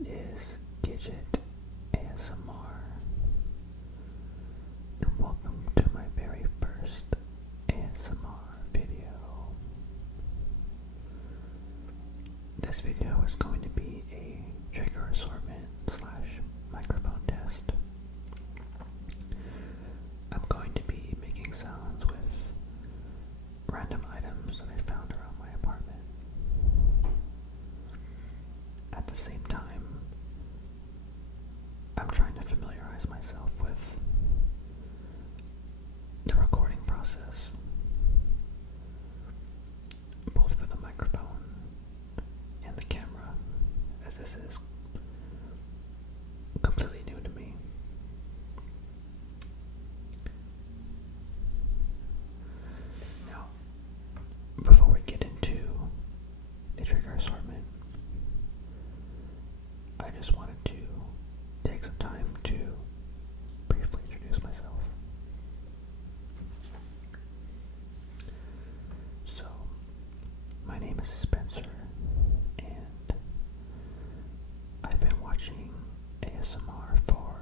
is Gidget ASMR, and welcome to my very first ASMR video. This video is going to be a trigger assortment / microphone test. I'm going to be making sounds with random items that I found around my apartment. At the same time, I'm trying to familiarize myself with the recording process, both for the microphone and the camera, as this is completely new to me. Now, before we get into the trigger assortment, I just wanted to take some time to briefly introduce myself. So, my name is Spencer, and I've been watching ASMR for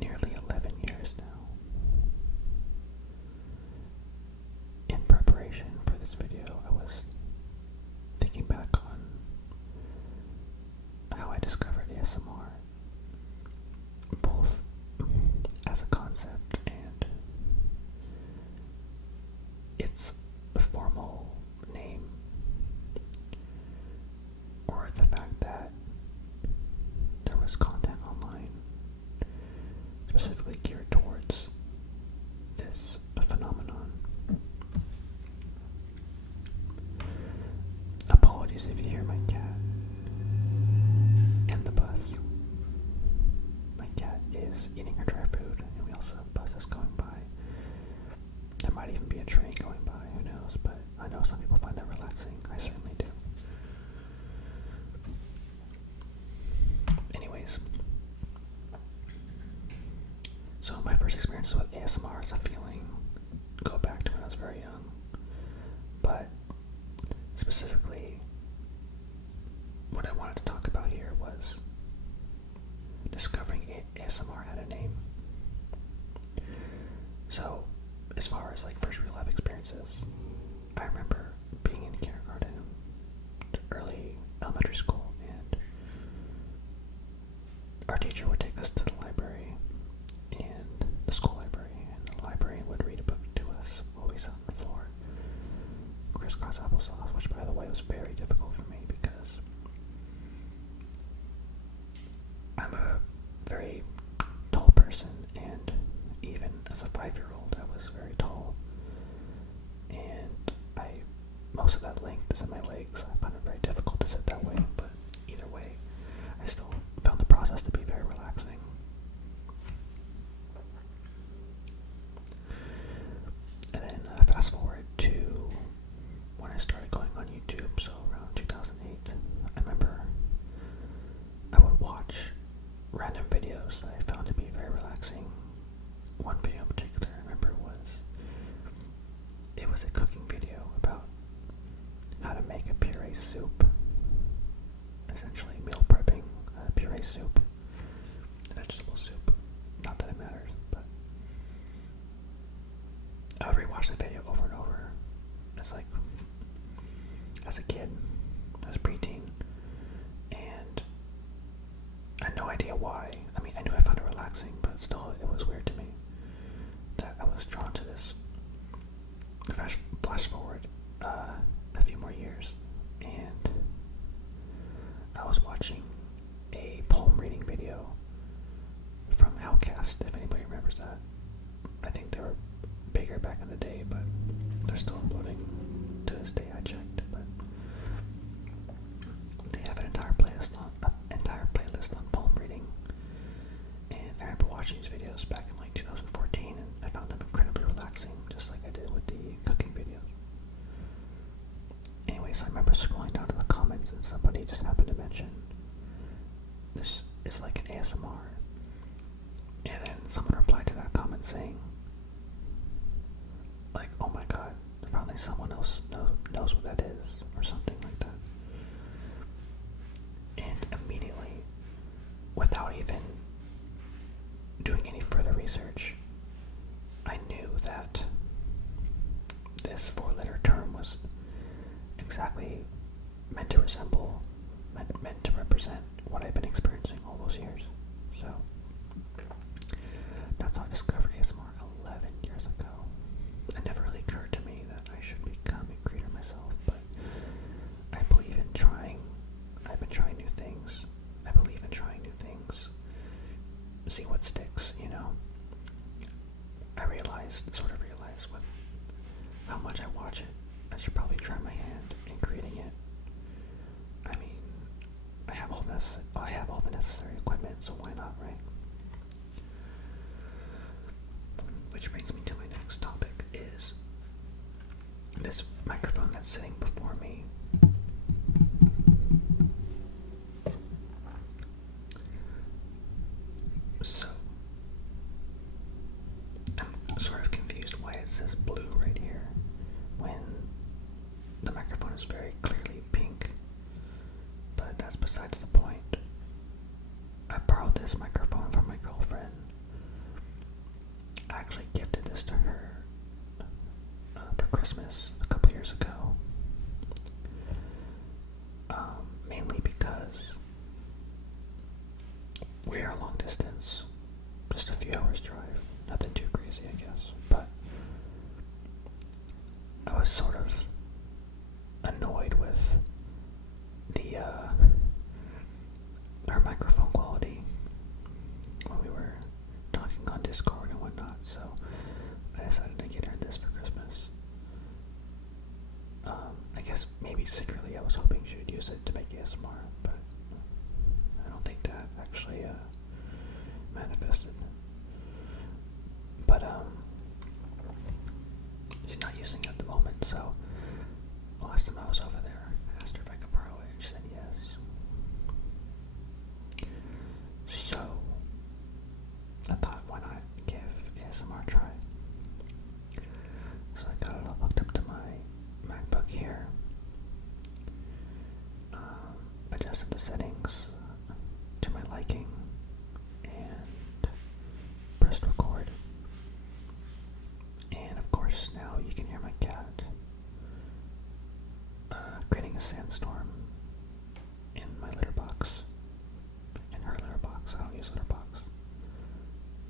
nearly 11 years now. In preparation for this video, I was thinking back on how I discovered ASMR, both as a concept and its formal name, or the fact that there was content online specifically geared towards this phenomenon. Apologies if you hear my cat and the bus. My cat is eating her dry food, and we also have buses going by. There might even be a train going by, who knows, but I know some people find that relaxing. I certainly do. Anyways, so my first experiences with ASMR as a feeling go back to when I was very young, but specifically what I wanted to talk about here was discovering ASMR had a name. So, as far as like first real life experiences, I remember being in kindergarten, early elementary school, and our teacher would take us to the library, and the school library, and the librarian would read a book to us while we sat on the floor. Crisscross applesauce, which by the way was very difficult for me because I'm a very tall person, and even as a 5-year-old I was very tall, and most of that length is in my legs. I found it very difficult to sit that way, but either way, I still found the process to be very relaxing. And then fast forward to when I started going on YouTube, so around 2008, I remember I would watch random videos that I found to be very relaxing. One video in particular I remember it was a cooking video about how to make a puree soup, essentially meal prepping puree soup, vegetable soup. Not that it matters, but I would rewatch the video over and over. It's like, as a kid, as a preteen, and I had no idea why. I mean, I knew I found it relaxing, but still, it was weird to me that I was drawn to this. Flash forward a few more years, and I was watching a poem reading video from Outcast, if anybody remembers that. I think they were bigger back in the day, but they're still uploading to this day. I checked, but they have an entire playlist on poem reading, and I remember watching these videos back in like 2014, and I found them incredibly relaxing, just like I did with the cooking videos. Anyways, I remember scrolling down to the comments, and somebody just happened to mention this is like an ASMR, and then someone replied to that comment saying, like, oh my god, finally someone else knows what that is, or something like that. And immediately see what sticks, you know. I sort of realized with how much I watch it, I should probably try my hand in creating it. I mean, I have all the necessary equipment, so why not, right? Which brings me to my next topic, is this microphone that's sitting before me. So, I'm sort of confused why it says blue right here when the microphone is very clearly pink, but that's besides the point. I borrowed this microphone from my girlfriend. I actually gifted this to her for Christmas a couple years ago, mainly because we are long distance, just a few hours drive, nothing too crazy I guess, but I was sort of annoyed with her microphone quality when we were talking on Discord and whatnot, so I decided to get her this for Christmas. I guess maybe secretly I was hoping she would use it to make ASMR, but I don't think that actually manifested. But she's not using it at the moment, so last time I was over there, I asked her if I could borrow it, and she said yes. So I thought, why not give ASMR a try? So I got it all hooked up to my MacBook here. Adjusted the settings to my liking and pressed record. And of course now you can hear my cat creating a sandstorm in my litter box. In her litter box. I don't use litter box.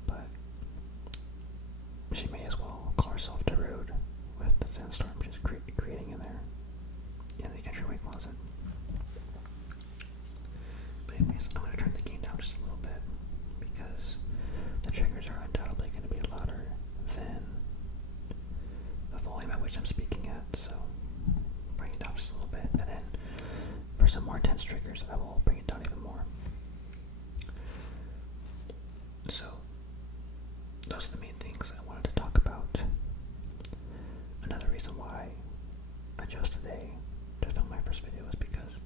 But she may as well call herself Darude with the sandstorm she's creating in there, in the entryway closet. But anyways, I'm going to turn the gain down just a little bit because the triggers are undoubtedly going to be louder than the volume at which I'm speaking at, so bring it down just a little bit, and then for some more intense triggers I will bring it down even more. So those are the main things I wanted to talk about. Another reason why I chose today to film my first video is because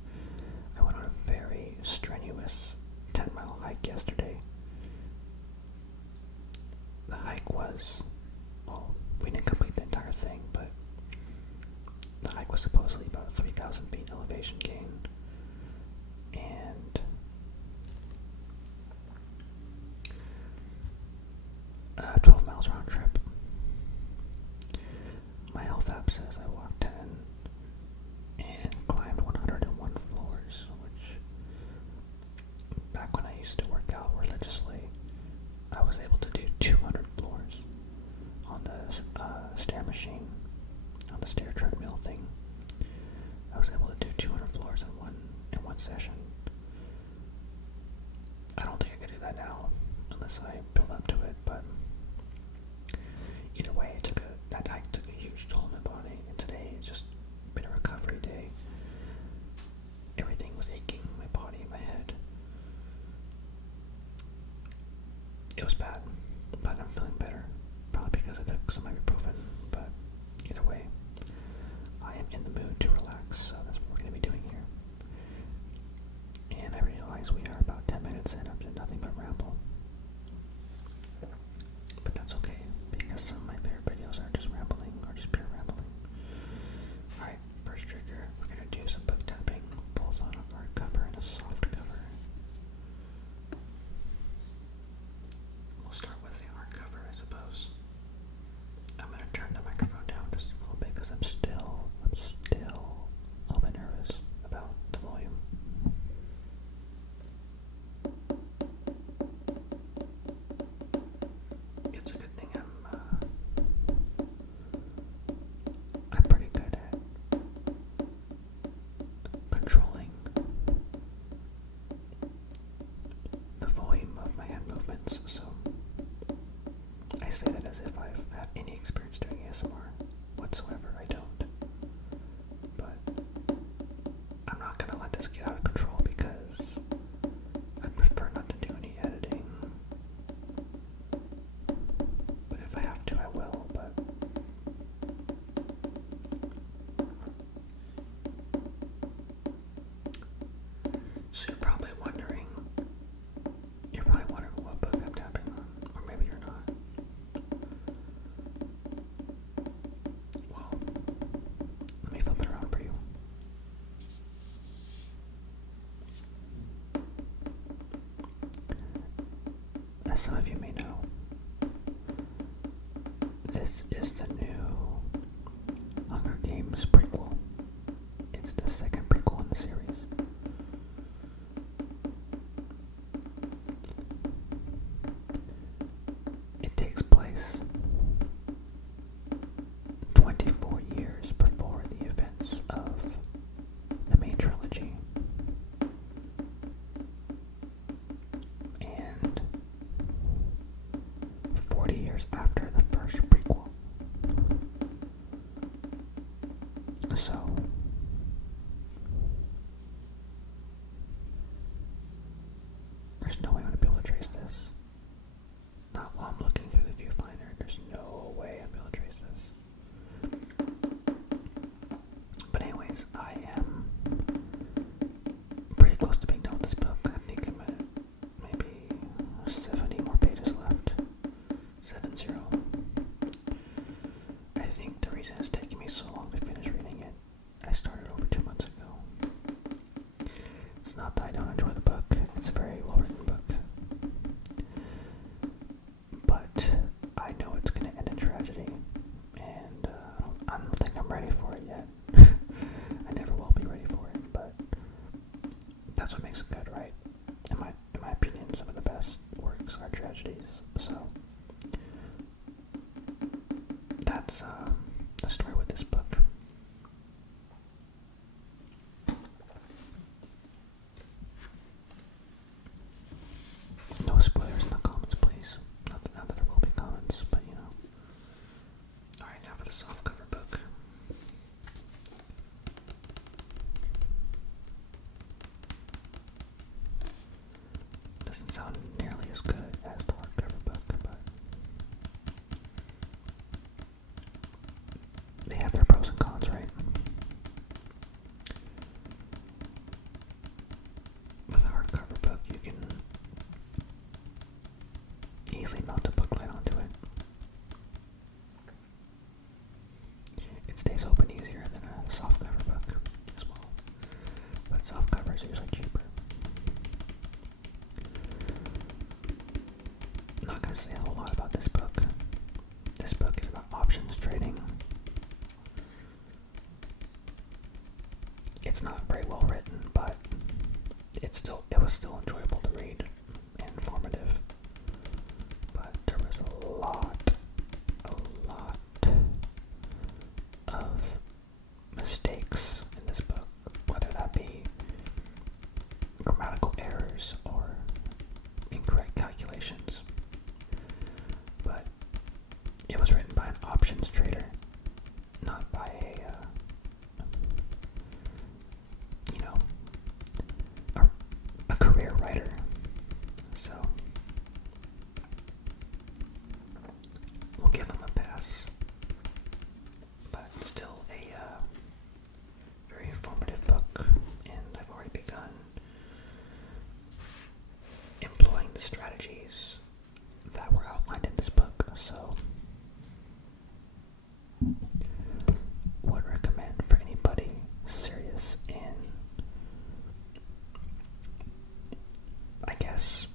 I went on a very strenuous 10-mile hike yesterday. The hike was, well, we didn't complete the entire thing, but the hike was supposedly about 3,000 feet elevation gain, and 12 miles round trip. My health app says I walked 10 and climbed 101 floors, which back when I used to work out religiously, I was able to do 200 floors on the stair machine, on the stair treadmill thing. I was able to do 200 floors in one session. I don't think I could do that now unless I build up to it, but either way, that hike took a huge toll on my body, and today has just been a recovery day. Everything was aching, my body, my head. It was bad, but I'm feeling better, probably because I took some ibuprofen, but either way, I am in the mood to relax, so that's what we're going to be doing here. And I realize we are about 10 minutes in, I've done nothing but ramble. But that's okay, because some of my favorite videos are just rambling, or just pure rambling. Alright, first trigger, we're going to do some book tapping, both on a hard cover and a soft cover. We'll start with the hard cover, I suppose. I'm going to turn the microphone down just a little bit, because I'm still a little bit nervous about the volume. As some of you may know, this is the new Hunger Games prequel. It's the second prequel in the series. It takes place 24 years before the events of the main trilogy, and 40 years after the first prequel. So, there's no way I'm going to be able to trace this. Not while I'm looking through the viewfinder. There's no way I'm able to trace this. But anyways, I am pretty close to being done with this book. I think I'm at maybe 70 more pages left. 70. I think the reason it's taking me so long to finish reading it, I started over 2 months ago. It's not that I don't enjoy the book. It's a very well-written book. But I know it's going to end in tragedy, and I don't think I'm ready for it yet. I never will be ready for it, but that's what makes it good, right? In my opinion, some of the best works are tragedies, so that's the story with this book. No spoilers in the comments, please. Not that there will be comments, but you know. Alright, now for the softcover book. Doesn't sound nearly as good as the hardcover book, but they have their pros and cons, right? With a hardcover book, you can easily mount a booklight onto it. It stays open easier than a softcover book as well, but softcovers are usually cheaper. I'm not going to say a whole lot about this book. This book is about options trading. It's not very well written, but it was still enjoyable to read and informative. But there was a lot of mistakes in this book, whether that be grammatical errors or incorrect calculations. But it was written by an options trader, not by a career writer. So we'll give him a pass. But still a very informative book, and I've already begun employing the strategies that were outlined in this book. So would recommend for anybody serious in, I guess,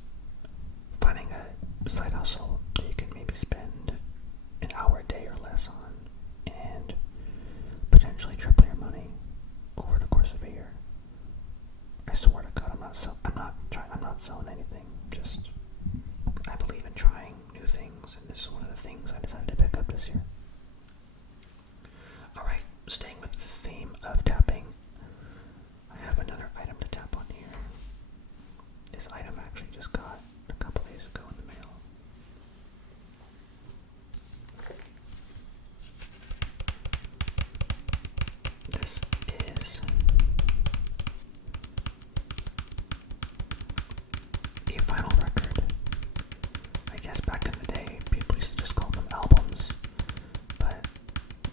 finding a side hustle that you can maybe spend an hour a day or less on and potentially triple your money over the course of a year. I swear to God, I'm not selling anything. Just, I believe in trying new things, and this is one of the things I decided to pick up this year. Alright, staying with the theme of tapping, I have another item to tap on here. This item I actually just got a couple days ago in the mail. This is a vinyl record. I guess back in the day, people used to just call them albums, but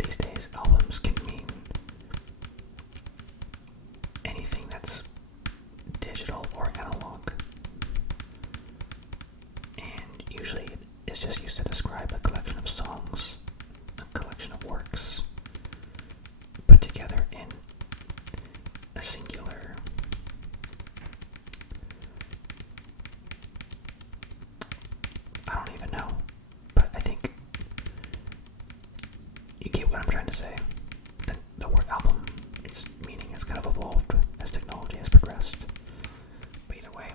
these days, albums can mean anything that's digital or analog. And usually it's just used to describe a collection of songs, a collection of works, put together in a singular what I'm trying to say, the word album, its meaning has kind of evolved as technology has progressed. But either way,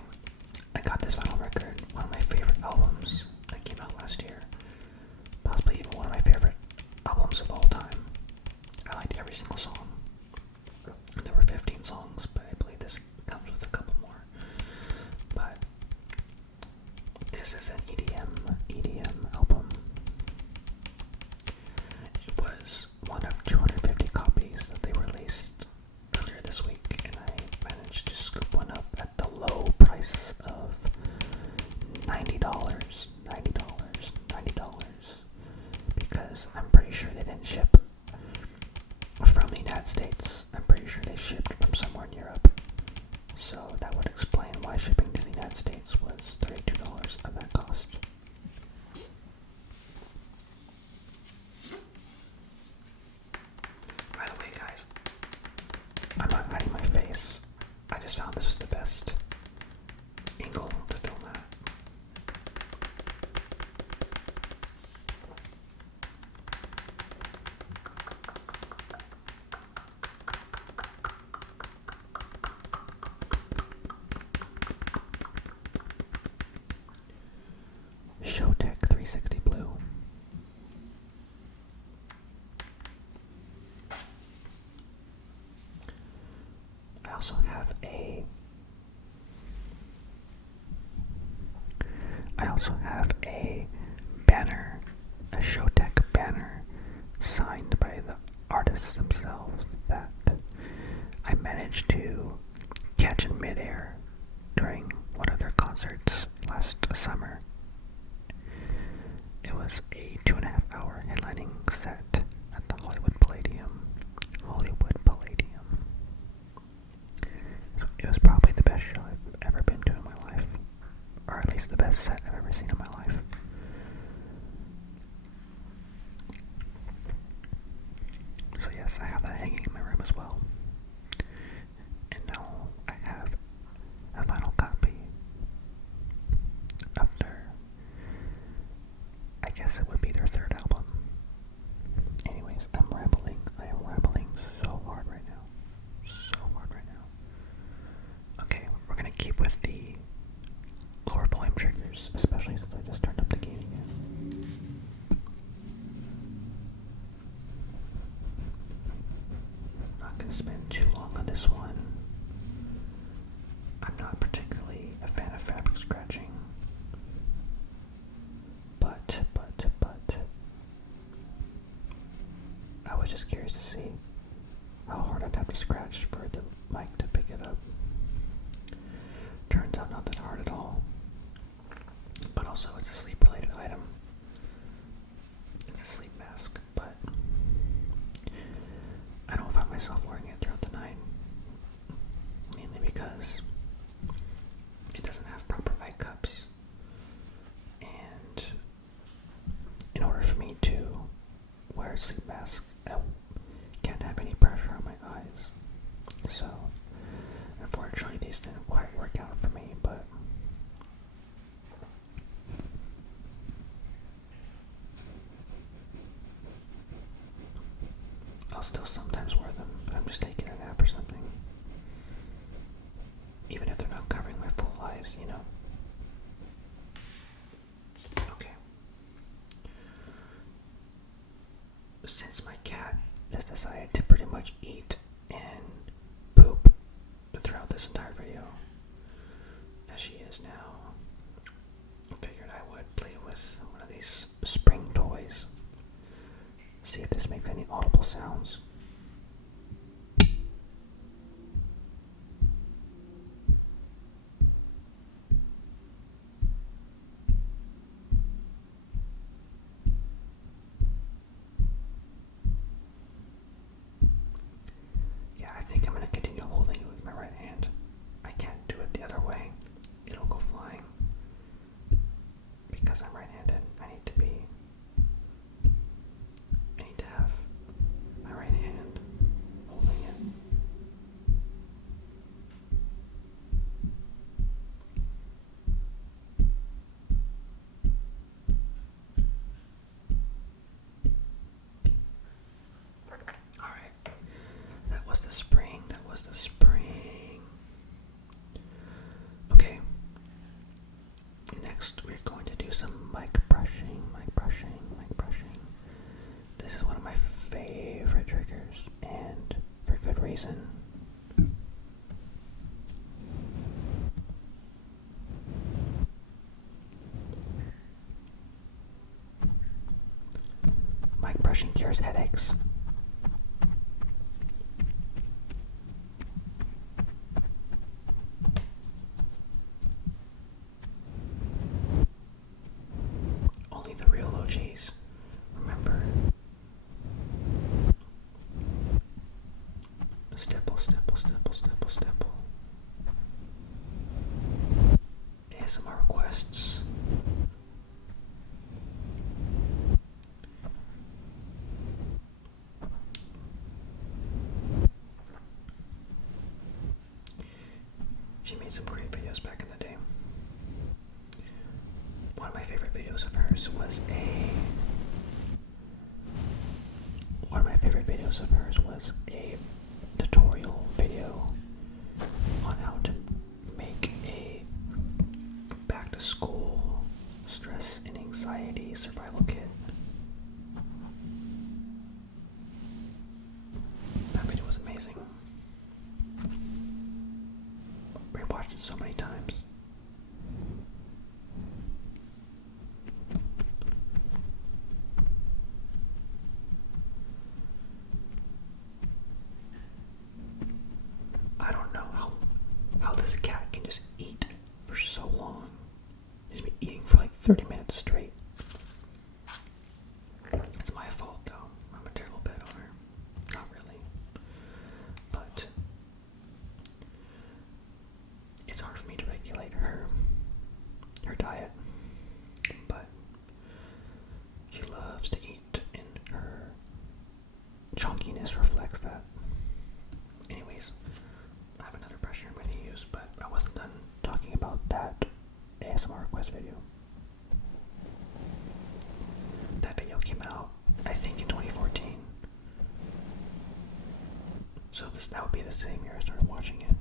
I got this vinyl record, one of my favorite albums that came out last year. Possibly even one of my favorite albums of all time. I liked every single song. There were 15 songs, but I believe this comes with a couple more. But this is an EDM album. It was one of 250 copies that they released earlier this week, and I managed to scoop one up at the low price of $90. Because I'm pretty sure they didn't ship from the United States. I'm pretty sure they shipped from somewhere in Europe. So that would explain why shipping to the United States was $32 of that cost. By the way, guys, I'm not hiding my face. I just found this was the best angle to film at. Showtech 360 Blue. I also have a banner, a Showtech banner signed by the artists themselves that I managed to catch in midair during one of their concerts last summer. It was a 2.5-hour headlining set at the Hollywood Palladium. So it was probably the best show I've ever been to in my life, or at least the best set I've ever seen in my life. So yes, I have that hanging in my room as well. And now I have a vinyl copy of I guess it would be their third album. Anyways, I am rambling so hard right now. Okay, we're gonna keep with the lower volume triggers, especially since I just turned up the gain again. Not gonna spend too long on this one. I'm not particularly a fan of fabric scratching. But I was just curious to see how hard I'd have to scratch for the mic to pick it up. Turns out not that hard at all. But also it's a sleep related item. It's a sleep mask, but I don't find myself wearing it throughout the night. Mainly because it doesn't have proper eye cups. And in order for me to wear a sleep mask, I can't have any pressure on my eyes. So, unfortunately, these didn't quite work out for me, but I'll still sometimes wear them if I'm just taking a nap or something. Even if they're not covering my full eyes, you know. Okay. Since my cat has decided to pretty much eat and poop throughout this entire video, as she is now, I figured I would play with one of these spring toys. See if this makes any audible sounds. Yeah, I think I'm going to continue holding it with my right hand. I can't do it the other way. It'll go flying. Because I'm right-handed, I need to have my right hand holding it. brushing cures headaches. Only the real OGs remember. Stipple, stipple, stipple, stipple, stipple. ASMR requests. She made some great videos back in the day. One of my favorite videos of hers was a tutorial video on how to make a back to school stress and anxiety survival kit. That video was amazing. We watched it so many times. I don't know how this cat can just eat for so long. He's been eating for like 30 minutes straight. It's my fault though. I'm a terrible pet owner. Not really. But it's hard for me to regulate her diet. But she loves to eat, and her chunkiness reflects that. Anyways, I have another brush here I'm going to use, but I wasn't done talking about that ASMR request video. That video came out, I think, in 2014. So that would be the same year I started watching it.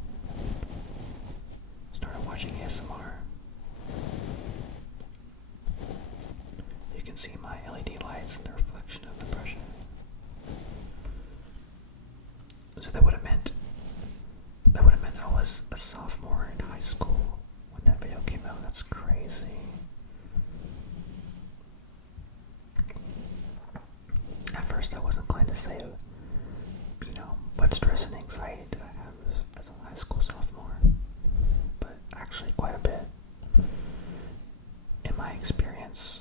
Started watching ASMR. You can see my LED lights and the reflection of the brush. So that would have meant I was a sophomore in high school when that video came out. That's crazy. At first I was inclined to say, what stress and anxiety did I have as a high school sophomore? But actually quite a bit. In my experience,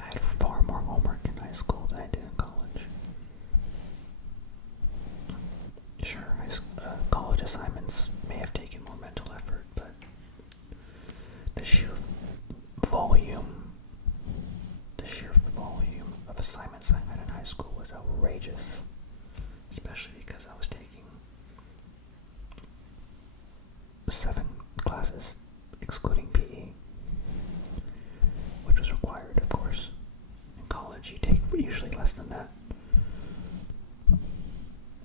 I had far more homework in high school than I did in college. Sure, college assignments may have taken more mental effort, but the sheer volume of assignments I had in high school was outrageous, especially because I was taking 7 classes, excluding PE, which was required, of course. In college, you take usually less than that.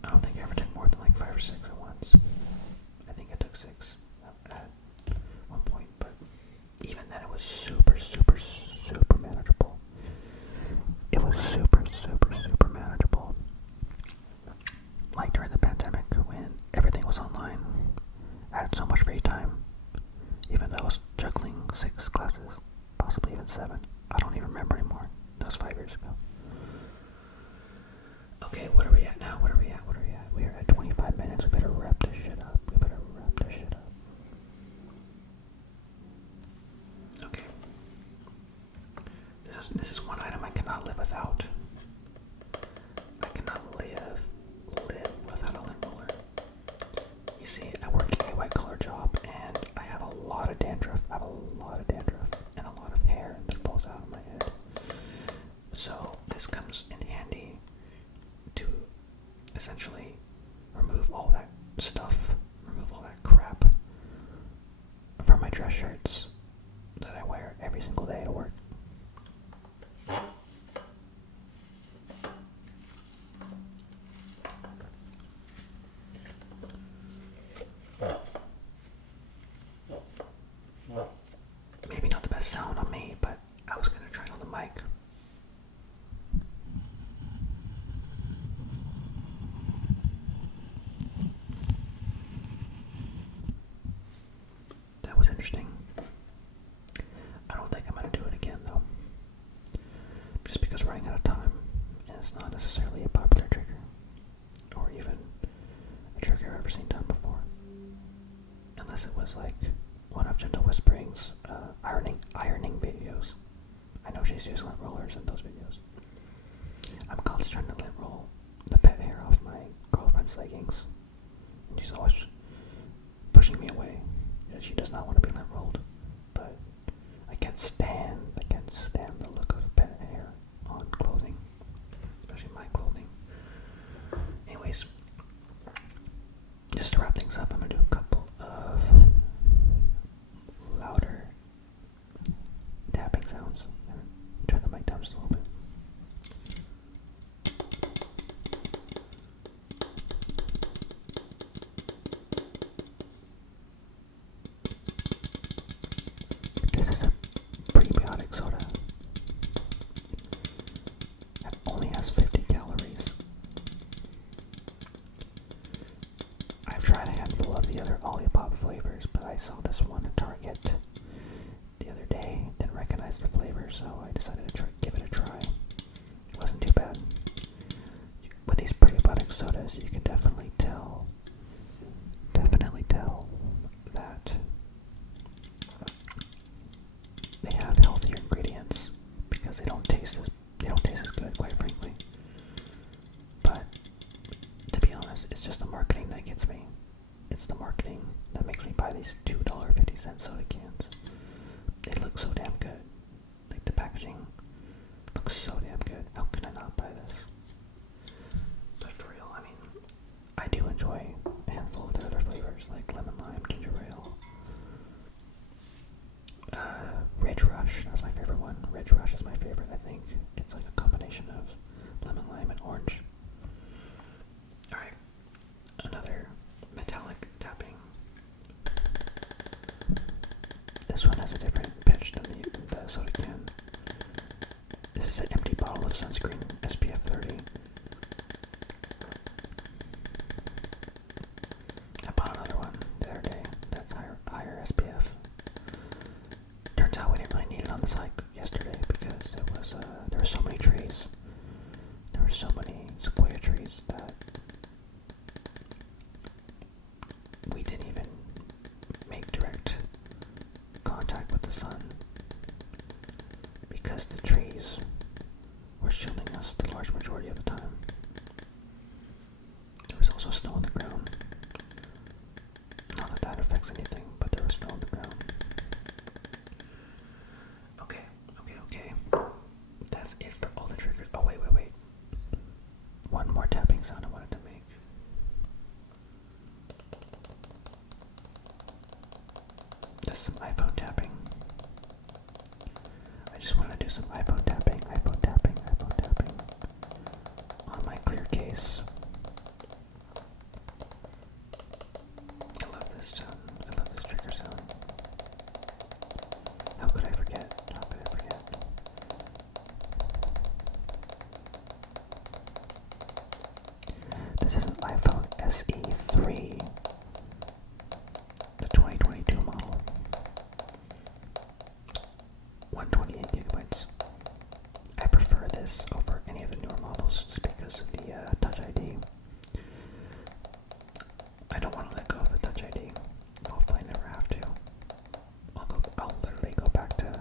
I don't think I ever took more than like 5 or 6 at once. I think I took 6 at one point, but even then it was super, super, super manageable. It was super, super, super manageable. Like during the pandemic when everything was online, I had so much free time, even though I was juggling 6 classes, possibly even 7. I don't even remember anymore. That was 5 years ago. Okay, what are we at now? We are at 25 minutes. We better wrap this shit up. Okay. This is one item I cannot live without. I cannot live without a lint roller. You see, I work a white collar job and I have a lot of dandruff. And a lot of hair that falls out of my head. So this comes in handy to essentially remove all that stuff, remove all that crap from my dress shirts that I wear every single day to work. Maybe not the best sound on me, but I was going to try it on the mic. That was interesting. I don't think I'm going to do it again though. Just because we're running out of time. And it's not necessarily a popular trigger, or even a trigger I've ever seen done before. Unless it was like one of Gentle Whispering's ironing videos. I know she's using lint rollers in those videos. I'm constantly trying to lint roll the pet hair off my girlfriend's leggings, and she's always pushing me away. She does not want to be lint rolled, but I can't stand the look of pet hair on clothing, especially my clothing. Anyways, just to wrap things up, I'm gonna do a couple of louder tapping sounds and turn the mic down just a little bit. This is a prebiotic soda. It only has 50 calories. I've tried a handful of the other Olipop flavors, but I saw this one at Target the other day. Didn't recognize the flavor, so I decided to give it a try. It wasn't too bad. With these prebiotic sodas, you can definitely tell that they have healthier ingredients because they don't taste as good, quite frankly. But to be honest, it's just the marketing that gets me. It's the marketing that makes me buy these $2.50 soda cans. They look so damn good. Like, the packaging looks so damn good. How can I not buy this? But for real, I mean, I do enjoy a handful of their other flavors, like lemon lime, ginger ale. Ridge Rush, that's my favorite one. Ridge Rush is my favorite, I think. It's like a combination of lemon lime and orange. Alright, another metallic tapping. This one has a different pitch than the soda can. This is an empty bottle of sunscreen, SPF 30. I bought another one the other day that's higher SPF. Turns out we didn't really need it on the site yesterday because there were so many trees. There were so many sequoia trees that we didn't even make direct contact with the sun because the trees were shielding us the large majority of the time. There was also snow on the ground. Not that that affects anything, but there was snow on the ground. Okay. That's it for all the triggers. Oh, wait. One more tapping sound I wanted to make. Just some iPhone tapping. I just want to do some iPhone tapping on my clear case. I love this sound. I love this trigger sound. How could I forget? This is an iPhone SE3, the 2022 model. 128 gigabytes. I prefer this over any of the newer models just because of the Touch ID. I don't want to let go of the Touch ID. Hopefully I never have to. I'll literally go back to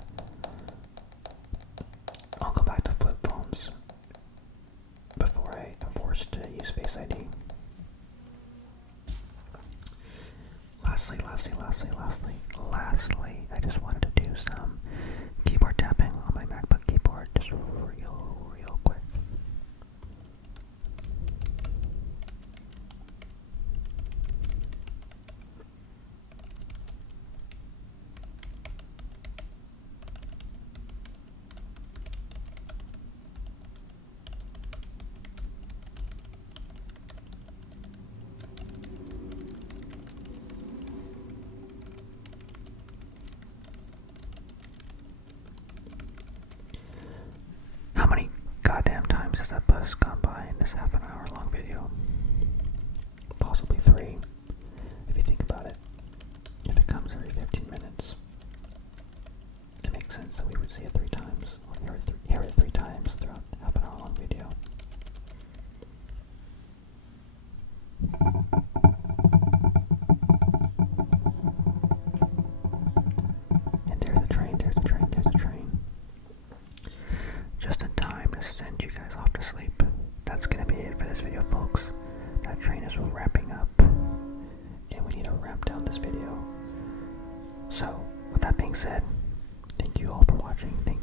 flip phones before I am forced to use Face ID. Lastly, I just wanted to do some keyboard tapping on my MacBook keyboard, just real quick. How many goddamn times has that bus gone by in this half an hour long video? Possibly 3, if you think about it. If it comes every 15 minutes, it makes sense that we would see it 3 times, or hear it 3 times throughout half an hour long video. this video, folks. That train is wrapping up, and we need to wrap down this video. So, with that being said, thank you all for watching. Thank